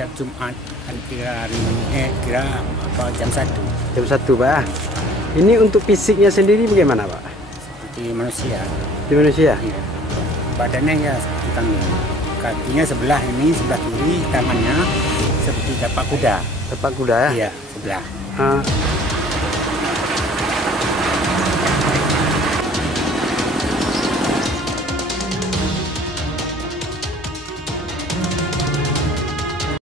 Setiap Jumat kira jam 1. Jam 1, Pak. Ini untuk fisiknya sendiri bagaimana, Pak? Seperti manusia. Di manusia? Iya. Badannya ya seperti kambing. Kakinya sebelah ini, sebelah kiri, tangannya seperti tapak kuda. Tapak kuda ya? Iya, sebelah.